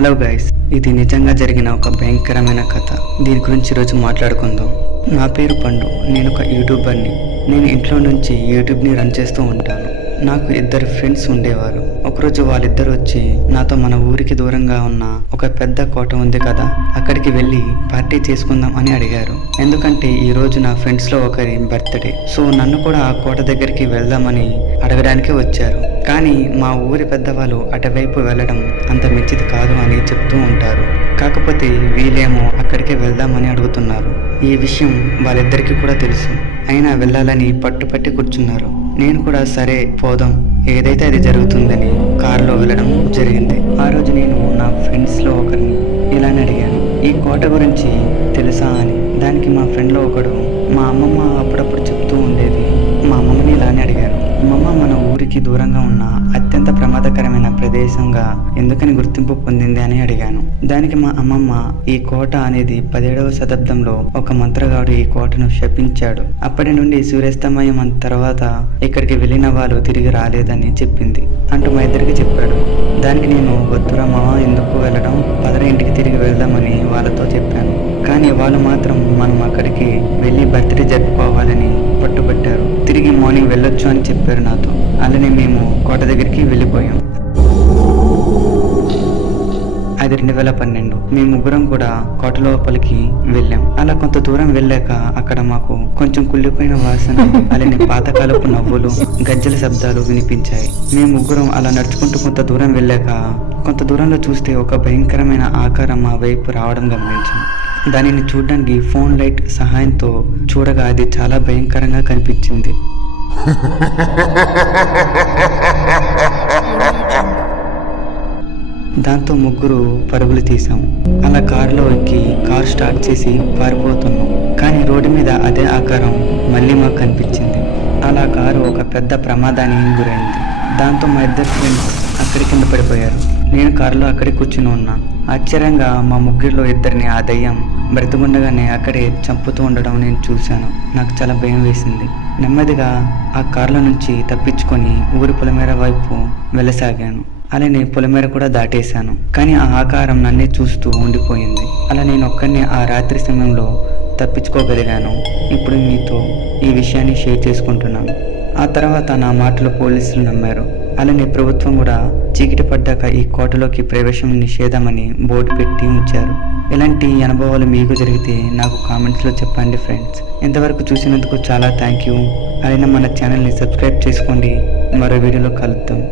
Hello guys, ఇది నిజంగా జరిగిన ఒక భయంకరమైన కథ. దీని గురించి ఈరోజు మాట్లాడుకుందాం. నా పేరు పండు. నేను ఒక యూట్యూబర్ని. నేను ఇంట్లో నుంచి యూట్యూబ్ని రన్ చేస్తూ ఉంటాను. నాకు 2 ఫ్రెండ్స్ ఉండేవారు. ఒకరోజు వాళ్ళిద్దరు వచ్చి నాతో మన ఊరికి దూరంగా ఉన్న ఒక పెద్ద కోట ఉంది కదా, అక్కడికి వెళ్ళి పార్టీ చేసుకుందాం అని అడిగారు. ఎందుకంటే ఈ రోజు నా ఫ్రెండ్స్ లో ఒకరి బర్త్డే. సో నన్ను కూడా ఆ కోట దగ్గరికి వెళ్దామని అడగడానికి వచ్చారు. కానీ మా ఊరి పెద్దవాళ్ళు అటువైపు వెళ్ళడం అంత మంచిది కాదు అని చెప్తూ ఉంటారు. కాకపోతే వీళ్ళేమో అక్కడికే వెళ్దామని అడుగుతున్నారు. ఈ విషయం వాళ్ళిద్దరికీ కూడా తెలుసు. అయినా వెళ్ళాలని పట్టుపట్టి కూర్చున్నారు. నేను కూడా సరే పోదాం, ఏదైతే అది జరుగుతుందని కారులో వెళ్ళడం జరిగింది. ఆ రోజు నేను నా ఫ్రెండ్స్లో ఒకరిని ఇలానే అడిగాను, ఈ కోట గురించి తెలుసా అని. దానికి మా ఫ్రెండ్లో ఒకడు, మా అమ్మమ్మ అప్పుడప్పుడు చెప్తూ ఉండేది. మా అమ్మమ్మని ఇలానే అడిగాను, అమ్మమ్మ మన ఊరికి దూరంగా ఉన్న అత్యంత ప్రమాదకరమైన ప్రదేశంగా ఎందుకని గుర్తింపు పొందింది అని అడిగాను. దానికి మా అమ్మమ్మ, ఈ కోట అనేది 17వ శతాబ్దంలో ఒక మంత్రగాడు ఈ కోటను శపించాడు. అప్పటి నుండి సూర్యాస్తమయం తర్వాత ఇక్కడికి వెళ్ళిన వాళ్ళు తిరిగి రాలేదని చెప్పింది అంటూ మా ఇద్దరికి చెప్పాడు. దానికి నేను, వద్దురా మామ, ఎందుకు వెళ్ళడం, 10 ఇంటికి తిరిగి వెళ్దామని వాళ్ళతో చెప్పాను. కానీ వాళ్ళు మాత్రం మనం అక్కడికి వెళ్ళి బర్త్డే జరుపుకోవాలని పట్టుబట్టారు. తిరిగి మార్నింగ్ వెళ్ళొచ్చు అని చెప్పారు నాతో. అలానే మేము కోట దగ్గరికి వెళ్ళిపోయాం. అది 2012. మేము ముగ్గురం కూడా కోట లోపలికి వెళ్ళాం. అలా కొంత దూరం వెళ్ళాక అక్కడ మాకు కొంచెం కుళ్ళిపోయిన వాసన, అలానే పాతకాలపు నవ్వులు, గజ్జల శబ్దాలు వినిపించాయి. మేము ముగ్గురం అలా నడుచుకుంటూ కొంత దూరం వెళ్ళాక కొంత దూరంలో చూస్తే ఒక భయంకరమైన ఆకారం మా వైపు రావడం గమనించాం. దానిని చూడడానికి ఫోన్ లైట్ సహాయంతో చూడగా అది చాలా భయంకరంగా కనిపించింది. దాంతో ముగ్గురు పరుగులు తీసాం. అలా కారులో ఎక్కి కారు స్టార్ట్ చేసి పారిపోతున్నాం. కానీ రోడ్డు మీద అదే ఆకారం మళ్ళీ మాకు కనిపించింది. అలా కారు ఒక పెద్ద ప్రమాదానికి గురైంది. దాంతో మా 2 ఫ్రెండ్స్ అక్కడి కింద పడిపోయారు. నేను కారులో అక్కడే కూర్చుని ఉన్నా. ఆశ్చర్యంగా మా ముగ్గురిలో 2ని ఆ దయ్యం బ్రతికుండగానే అక్కడే చంపుతూ ఉండడం నేను చూశాను. నాకు చాలా భయం వేసింది. నెమ్మదిగా ఆ కారులో నుంచి తప్పించుకొని ఊరి పొలమేర వైపు వెళ్ళసాగాను. అలానే పొలమేర కూడా దాటేశాను. కానీ ఆ ఆకారం నన్నే చూస్తూ ఉండిపోయింది. అలా నేను ఒక్కడినే ఆ రాత్రి సమయంలో తప్పించుకోగలిగాను. ఇప్పుడు మీతో ఈ విషయాన్ని షేర్ చేసుకుంటున్నాను. ఆ తర్వాత నా మాటలు పోలీసులు నమ్మారు. అలానే ప్రభుత్వం కూడా చీకటి పడ్డాక ఈ కోటలోకి ప్రవేశం నిషేధమని బోర్డు పెట్టి ఉంచారు. ఇలాంటి అనుభవాలు మీకు జరిగితే నాకు కామెంట్స్లో చెప్పండి ఫ్రెండ్స్. ఇంతవరకు చూసినందుకు చాలా థ్యాంక్ యూ. అలానే మన ఛానల్ని సబ్స్క్రైబ్ చేసుకోండి. మరో వీడియోలో కలుద్దాం.